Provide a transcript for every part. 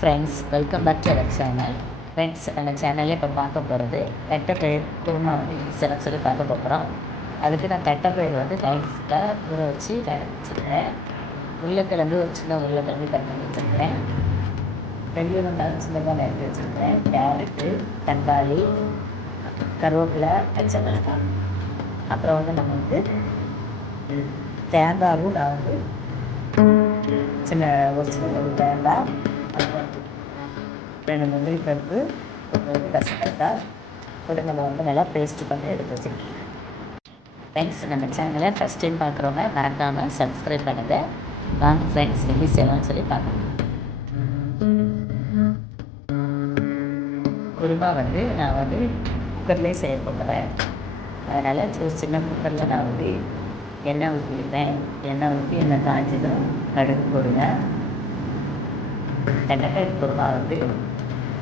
Friends, welcome back to our channel. Friends, நம்ம சேனலில் இப்போ பார்க்க போகிறது தட்டைப்பயிர் குருமா வந்து ஈஸியாக சொல்லி பார்க்க போகிறோம். அதுக்கு நான் தட்டைப்பயிர் வந்து ரைஸில் ஊற வச்சு வச்சுருக்கேன். உருளைக்கிழங்கு ஒரு சின்ன உருளைக்கிழங்கு கட் பண்ணி வச்சுருக்கேன். 2 வெங்காயம் சின்னதாக நறுக்கி வச்சுருக்கேன். கேரட்டு, தக்காளி, கருவேப்பிலை, பச்சை மிளகாய். அப்புறம் வந்து நம்ம வந்து தேங்காயும் நான் வந்து ஒரு சின்ன தேங்காய், அப்புறம் 2 முந்திரி பருப்பு, ஒரு கசகசாய் போட்டு நம்ம வந்து நல்லா பேஸ்ட் பண்ணி எடுத்து வச்சுருக்கோம். ஃப்ரெண்ட்ஸ், நம்ம சேனலை ஃபஸ்ட் டைம் பார்க்குறவங்க மறக்காமல் சப்ஸ்கிரைப் பண்ணுங்கள். வாங்க ஃப்ரெண்ட்ஸ், எப்படி செய்யலாம்னு சொல்லி பார்க்கலாம். குருமா வந்து நான் வந்து குக்கர்லேயே செய்ய போகிறேன். அதனால் ஒரு சின்ன குக்கரில் நான் வந்து எண்ணெய் ஊற்றிடுவேன். எண்ணெய் ஊற்றி எண்ணெய் காய்ச்சதும் கடுகு போடுங்க. தட்டைப்பயிர் குருமா வந்து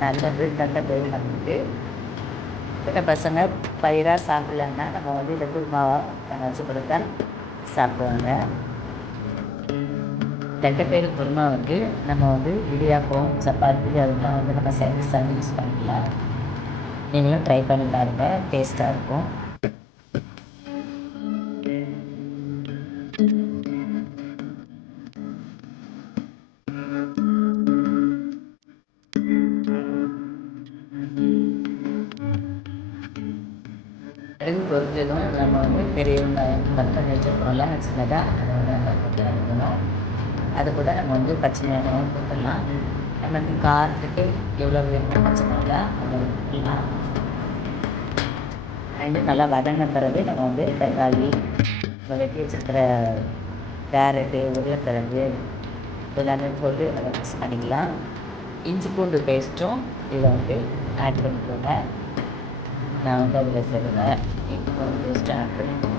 நல்லது. தட்டைப்பயிர் வந்துட்டு சில பசங்க பயிராக சாப்பிட்லன்னா நம்ம வந்து இந்த குருமாவாக வச்சு கொடுத்தா சாப்பிடுவாங்க. தட்டைப்பயிர் குருமா வந்து நம்ம வந்து இடியாப்பம், சப்பாத்தி அதெல்லாம் வந்து நம்ம சைடிஷாக யூஸ் பண்ணிக்கலாம். நீங்களும் ட்ரை பண்ணி பாருங்கள், டேஸ்ட்டாக இருக்கும். கடுகு பொரிஞ்சதும் நம்ம வந்து பெரிய வெங்காயம் கட் பண்ணி வச்சுருக்கோம்ல சின்னதாக, அதை வந்து நம்ம போட்டு அரைக்கணும். அது கூட நம்ம வந்து பச்சை மிளகாயும் போட்டுடலாம். நமக்கு காரத்துக்கு எவ்வளோ வேணும் பச்சை மிளகா அதை போட்டுக்கலாம். ரெண்டு நல்லா வதங்கின பிறகு நம்ம வந்து தக்காளி, வெட்டி வச்சுருக்கிற கேரட்டு, உருளைக்கிழங்கு எல்லாமே போட்டு அதை மிக்ஸ் பண்ணிக்கலாம். இஞ்சி பூண்டு பேஸ்ட்டும் இதில் வந்து ஆட் பண்ணிக்கோங்க. நான் வந்து அதில் சொல்லுவேன், இஞ்சி பூண்டு பேஸ்ட்டு ஆட் பண்ணிக்கோங்க.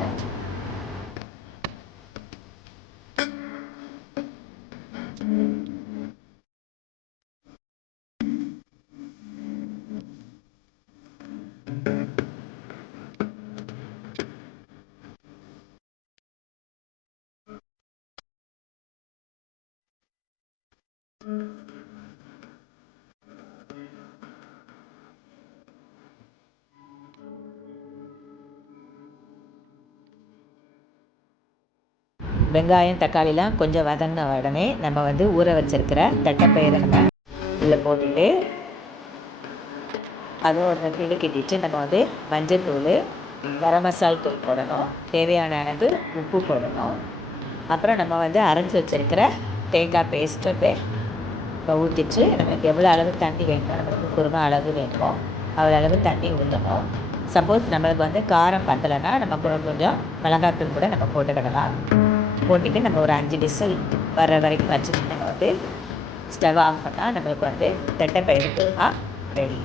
வெங்காயம், தக்காளிலாம் கொஞ்சம் வதங்கின உடனே நம்ம வந்து ஊற வச்சுருக்கிற தட்டைப்பயிரை நம்ம இதில் போட்டுட்டு அதோட கிண்டிட்டு நம்ம வந்து மஞ்சள் தூள், கரம் மசால் தூள் போடணும். தேவையான அளவு உப்பு போடணும். அப்புறம் நம்ம வந்து அரைச்சி வச்சுருக்கிற தேங்காய் பேஸ்ட்டு இப்போ ஊற்றிட்டு நமக்கு எவ்வளோ அளவு தண்ணி வேணுமோ, நமக்கு குருமா அளவு வேணுமோ அவ்வளோ அளவு தண்ணி ஊற்றணும். சப்போஸ் நம்மளுக்கு வந்து காரம் பத்தலைன்னா நம்ம கொஞ்சம் மிளகாத்தூள் கூட நம்ம போட்டுக்கிடலாம். போட்டுட்டு நம்ம ஒரு 5 விசில் வர வரைக்கும் வச்சுட்டு நம்ம வந்து ஸ்டவ் ஆஃப் பண்ணால் நம்மளுக்கு வந்து தட்டைப்பயிறு குருமா ரெடி.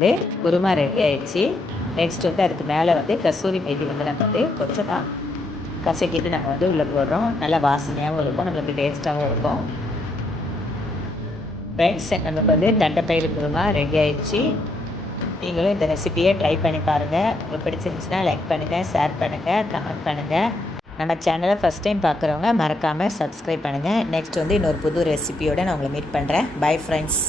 வந்து குருமா ரெடி ஆகிடுச்சு. நெக்ஸ்ட் வந்து அதுக்கு மேலே வந்து கஸ்தூரி மேத்தி வந்து நம்ம வந்து கொஞ்சமாக கசக்கிட்டு நம்ம வந்து உள்ளே போடுறோம். நல்லா வாசனையாகவும் இருக்கும், நம்மளுக்கு டேஸ்ட்டாகவும் இருக்கும். ஃப்ரெண்ட்ஸ், நமக்கு வந்து தட்டைப்பயிறு குருமா ரெடி ஆகிடுச்சு. நீங்களும் இந்த ரெசிபியை ட்ரை பண்ணி பாருங்கள். உங்களுக்கு பிடிச்சிருந்துச்சுன்னா லைக் பண்ணுங்கள், ஷேர் பண்ணுங்கள், கமெண்ட் பண்ணுங்கள். நம்ம சேனலை ஃபஸ்ட் டைம் பார்க்குறவங்க மறக்காமல் சப்ஸ்கிரைப் பண்ணுங்கள். நெக்ஸ்ட் வந்து இன்னொரு புது ரெசிபியோடு நான் உங்களை மீட் பண்ணுறேன். Bye friends.